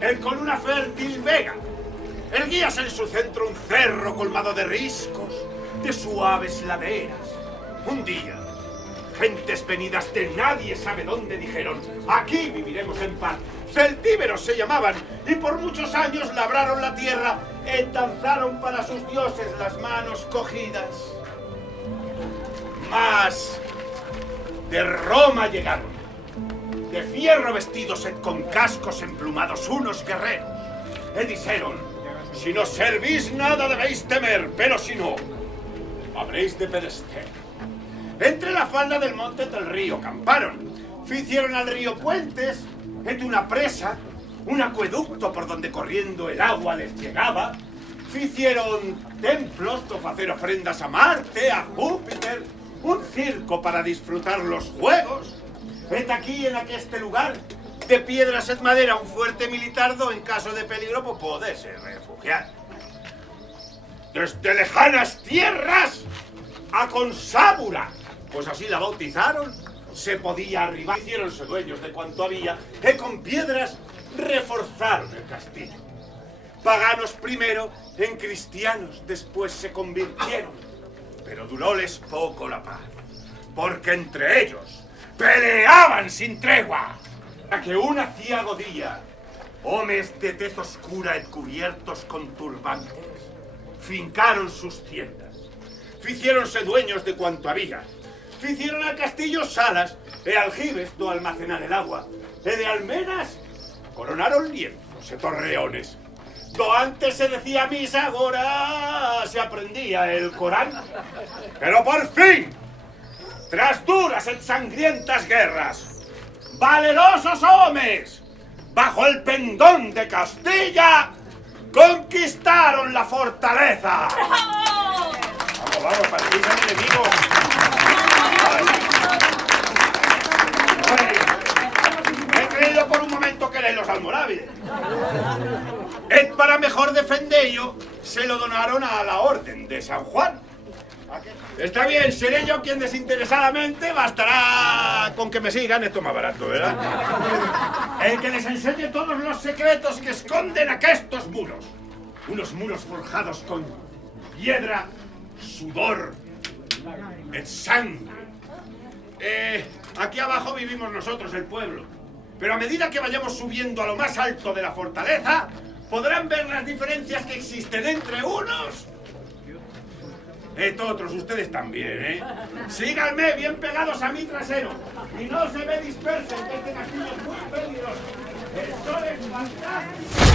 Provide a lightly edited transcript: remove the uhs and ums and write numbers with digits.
el con una fértil vega. Erguíase en su centro un cerro colmado de riscos, de suaves laderas. Un día, gentes venidas de nadie sabe dónde dijeron: aquí viviremos en paz. Celtíberos se llamaban, y por muchos años labraron la tierra, entanzaron para sus dioses las manos cogidas. Mas de Roma llegaron, de fierro vestidos con cascos emplumados, unos guerreros. E dijeron: si no servís nada debéis temer, pero si no, habréis de perecer. Entre la falda del monte del río camparon, ficieron al río puentes, entre una presa, un acueducto por donde corriendo el agua les llegaba, ficieron templos do facer ofrendas a Marte, a Júpiter, un circo para disfrutar los juegos. Et aquí, en este lugar, de piedras et madera, un fuerte militar do en caso de peligro podese refugiar. Desde lejanas tierras a Consábura, pues así la bautizaron, se podía arribar. Hicieronse dueños de cuanto había, y con piedras reforzaron el castillo. Paganos primero, en cristianos después se convirtieron, pero duróles poco la paz, porque entre ellos peleaban sin tregua. A que un aciago día, homes de tez oscura y cubiertos con turbantes, fincaron sus tiendas, ficiéronse dueños de cuanto había, ficieron al castillo salas e aljibes do almacenar el agua, e de almenas coronaron lienzos e torreones. Do antes se decía misa, agora se aprendía el Corán. Pero por fin, tras duras y sangrientas guerras, valerosos hombres, bajo el pendón de Castilla, conquistaron la fortaleza. ¡Bravo! Vamos, vamos, partizan enemigos. He creído por un momento que eran los almorávides. Et para mejor defenderlo, se lo donaron a la Orden de San Juan. Está bien, seré yo quien desinteresadamente, bastará con que me sigan, esto es más barato, ¿verdad? El que les enseñe todos los secretos que esconden aquestos muros. Unos muros forjados con piedra, sudor, y sangre. Aquí abajo vivimos nosotros, el pueblo. Pero a medida que vayamos subiendo a lo más alto de la fortaleza, podrán ver las diferencias que existen entre unos otros, ustedes también, ¿eh? Síganme bien pegados a mi trasero y no se me dispersen, que este castillo es muy peligroso. El sol es fantástico.